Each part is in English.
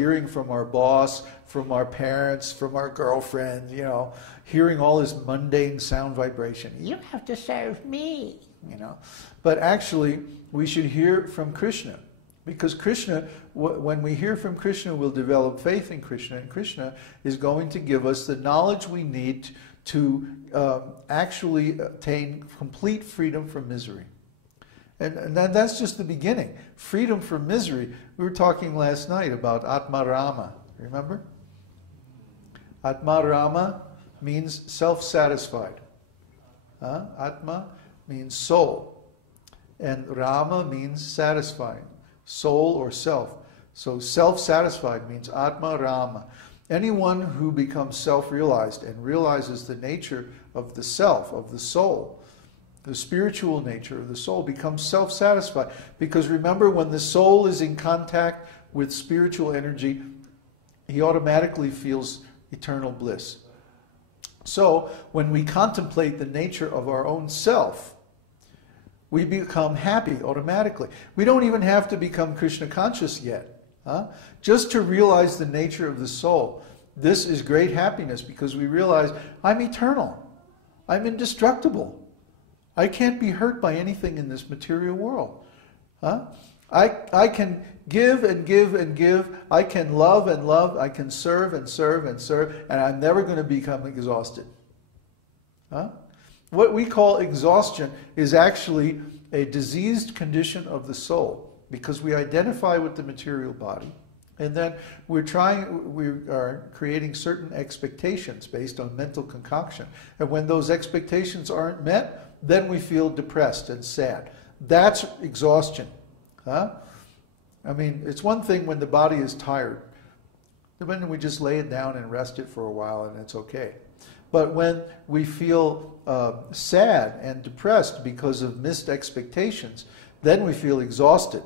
hearing from our boss, from our parents, from our girlfriend, you know, hearing all this mundane sound vibration. You have to serve me, you know. But actually, we should hear from Krishna. Because Krishna, when we hear from Krishna, we'll develop faith in Krishna, and Krishna is going to give us the knowledge we need to actually attain complete freedom from misery. And that's just the beginning. Freedom from misery. We were talking last night about Atma-rama. Remember? Atma-rama means self-satisfied. Atma means soul. And Rama means satisfying. Soul or self. So self-satisfied means Atma-rama. Anyone who becomes self-realized and realizes the nature of the self, of the soul, the spiritual nature of the soul, becomes self-satisfied. Because remember, when the soul is in contact with spiritual energy, he automatically feels eternal bliss. So when we contemplate the nature of our own self, we become happy automatically. We don't even have to become Krishna conscious yet. Just to realize the nature of the soul. This is great happiness, because we realize I'm eternal. I'm indestructible. I can't be hurt by anything in this material world. I can give and give and give. I can love and love. I can serve and serve and serve. And I'm never going to become exhausted. What we call exhaustion is actually a diseased condition of the soul, because we identify with the material body, and then we are creating certain expectations based on mental concoction. And when those expectations aren't met, then we feel depressed and sad. That's exhaustion. I mean, it's one thing when the body is tired. Then we just lay it down and rest it for a while and it's okay. But when we feel sad and depressed because of missed expectations, then we feel exhausted.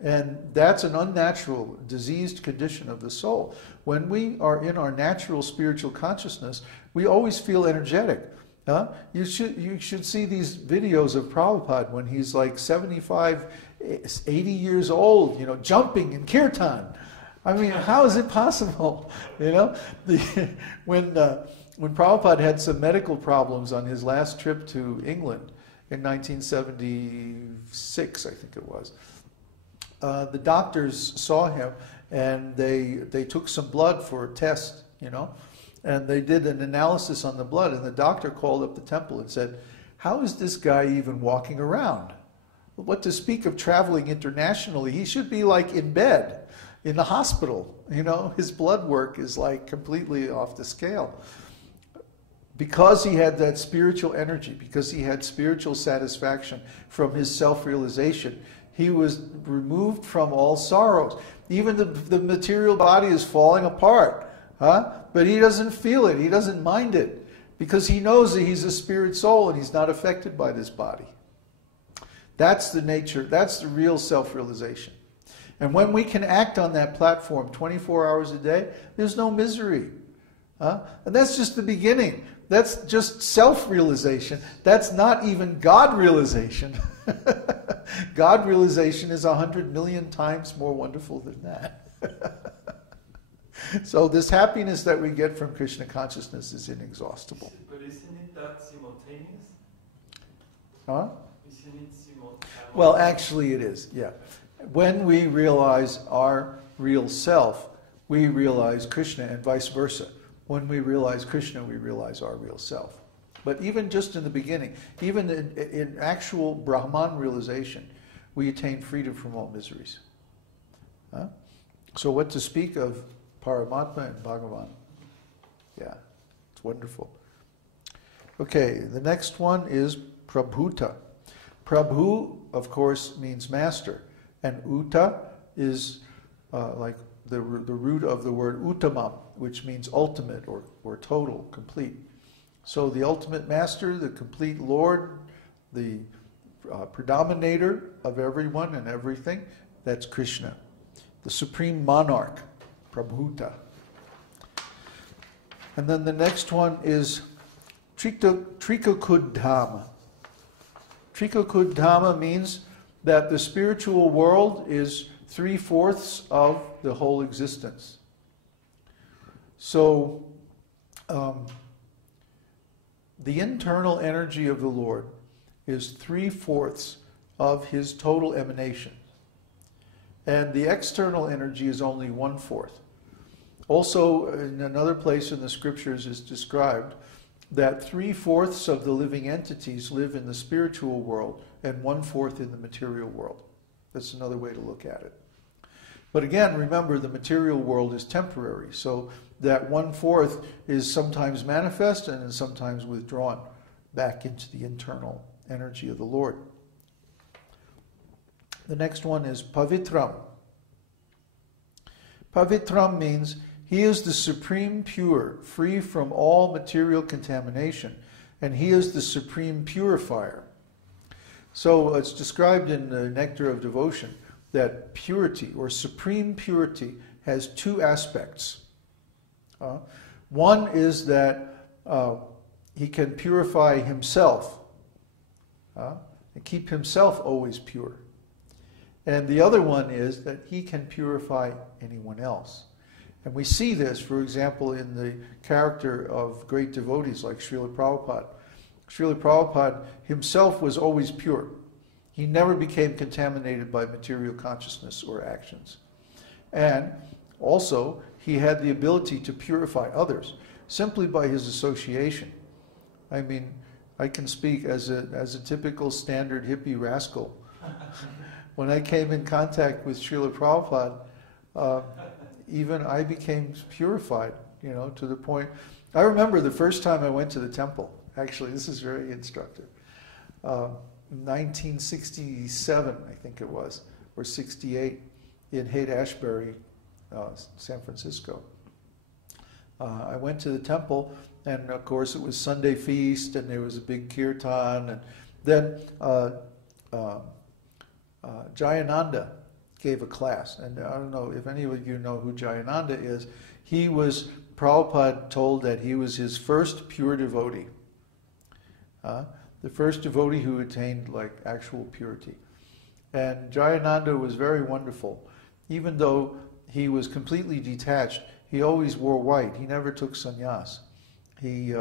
And that's an unnatural, diseased condition of the soul. When we are in our natural spiritual consciousness, we always feel energetic. You should see these videos of Prabhupada when he's like 75, 80 years old, you know, jumping in kirtan. I mean, how is it possible? You know, when Prabhupada had some medical problems on his last trip to England in 1976, I think it was, the doctors saw him and they took some blood for a test, you know, and they did an analysis on the blood, and the doctor called up the temple and said, how is this guy even walking around? What to speak of traveling internationally? He should be like in bed, in the hospital, you know, his blood work is like completely off the scale. Because he had that spiritual energy, because he had spiritual satisfaction from his self-realization, he was removed from all sorrows. Even the material body is falling apart, but he doesn't feel it, he doesn't mind it, because he knows that he's a spirit soul and he's not affected by this body. That's the nature, that's the real self-realization. And when we can act on that platform 24 hours a day, there's no misery. And that's just the beginning. That's just self-realization. That's not even God realization. God realization is 100 million times more wonderful than that. So this happiness that we get from Krishna consciousness is inexhaustible. But isn't it that simultaneous? Isn't it simultaneous? Well, actually it is, yeah. When we realize our real self, we realize Krishna, and vice versa. When we realize Krishna, we realize our real self. But even just in the beginning, even in actual Brahman realization, we attain freedom from all miseries. So what to speak of Paramatma and Bhagavan? Yeah, it's wonderful. Okay, the next one is Prabhuta. Prabhu, of course, means master. And Uta is like the root of the word Uttamam, which means ultimate or total, complete. So the ultimate master, the complete Lord, the predominator of everyone and everything, that's Krishna. The supreme monarch, Prabhuta. And then the next one is Trikakudhama. Trikakudhama means that the spiritual world is 3/4 of the whole existence. So, the internal energy of the Lord is 3/4 of his total emanation. And the external energy is only 1/4. Also, in another place in the scriptures is described that 3/4 of the living entities live in the spiritual world and 1/4 in the material world. That's another way to look at it. But again, remember, the material world is temporary, so that 1/4 is sometimes manifest and is sometimes withdrawn back into the internal energy of the Lord. The next one is pavitram. Pavitram means he is the supreme pure, free from all material contamination, and he is the supreme purifier. So it's described in the Nectar of Devotion that purity, or supreme purity, has two aspects. One is that he can purify himself and keep himself always pure. And the other one is that he can purify anyone else. And we see this, for example, in the character of great devotees like Srila Prabhupada. Srila Prabhupada himself was always pure. He never became contaminated by material consciousness or actions. And also, he had the ability to purify others simply by his association. I mean, I can speak as a typical standard hippie rascal. When I came in contact with Srila Prabhupada, even I became purified, to the point. I remember the first time I went to the temple. Actually, this is very instructive. 1967, I think it was, or 68, in Haight-Ashbury, San Francisco. I went to the temple, and of course it was Sunday feast, and there was a big kirtan, and then Jayananda gave a class, and I don't know if any of you know who Jayananda is. He was, Prabhupada told that he was his first pure devotee. The first devotee who attained actual purity. And Jayananda was very wonderful. Even though he was completely detached, he always wore white. He never took sannyas. He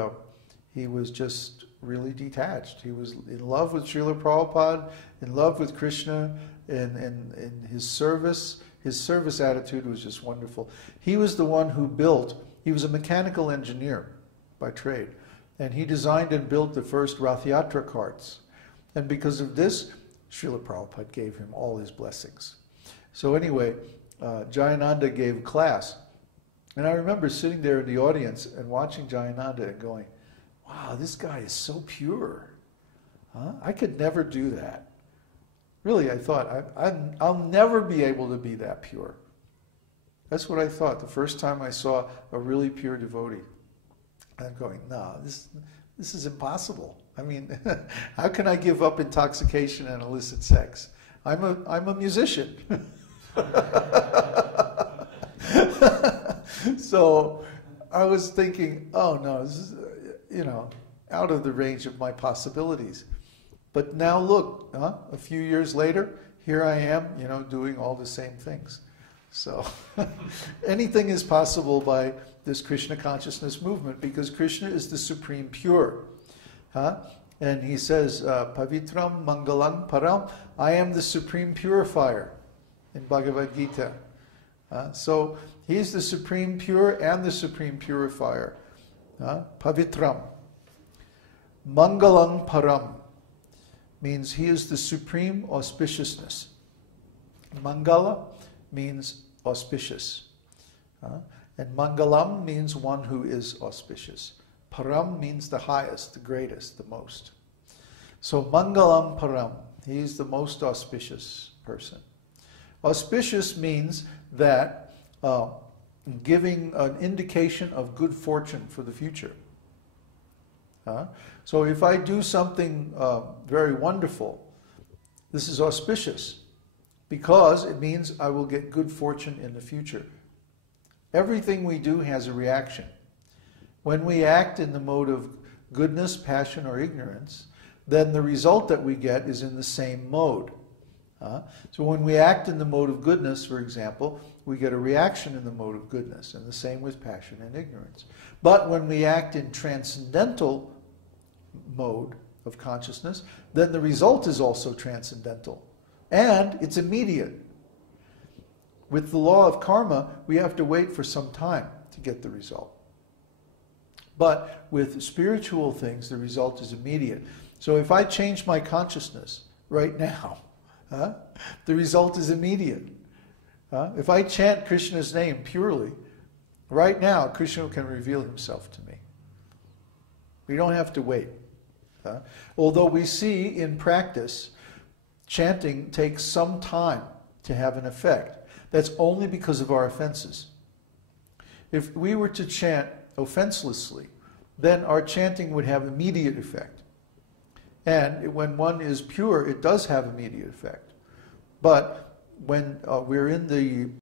was just really detached. He was in love with Srila Prabhupada, in love with Krishna, and his service attitude was just wonderful. He was the one who he was a mechanical engineer by trade, and he designed and built the first Rath Yatra carts. And because of this, Srila Prabhupada gave him all his blessings. So anyway, Jayananda gave a class. And I remember sitting there in the audience and watching Jayananda and going, wow, this guy is so pure. I could never do that. Really, I thought, I'll never be able to be that pure. That's what I thought the first time I saw a really pure devotee. I'm going, no, this is impossible. I mean, how can I give up intoxication and illicit sex? I'm a musician. So I was thinking, oh no, this is, out of the range of my possibilities. But now look, a few years later, here I am, doing all the same things. So anything is possible by this Krishna consciousness movement, because Krishna is the supreme pure. And he says, Pavitram Mangalam Param, I am the supreme purifier in Bhagavad Gita. So he's the supreme pure and the supreme purifier. Pavitram. Mangalam Param means he is the supreme auspiciousness. Mangala means auspicious. And Mangalam means one who is auspicious. Param means the highest, the greatest, the most. So Mangalam Param, he is the most auspicious person. Auspicious means that giving an indication of good fortune for the future. So if I do something very wonderful, this is auspicious, because it means I will get good fortune in the future. Everything we do has a reaction. When we act in the mode of goodness, passion, or ignorance, then the result that we get is in the same mode. So when we act in the mode of goodness, for example, we get a reaction in the mode of goodness, and the same with passion and ignorance. But when we act in transcendental mode of consciousness, then the result is also transcendental. And it's immediate. With the law of karma, we have to wait for some time to get the result. But with spiritual things, the result is immediate. So if I change my consciousness right now, the result is immediate. If I chant Krishna's name purely, right now, Krishna can reveal himself to me. We don't have to wait. Although we see in practice, chanting takes some time to have an effect. That's only because of our offenses. If we were to chant offenselessly, then our chanting would have immediate effect. And when one is pure, it does have immediate effect. But when we're in the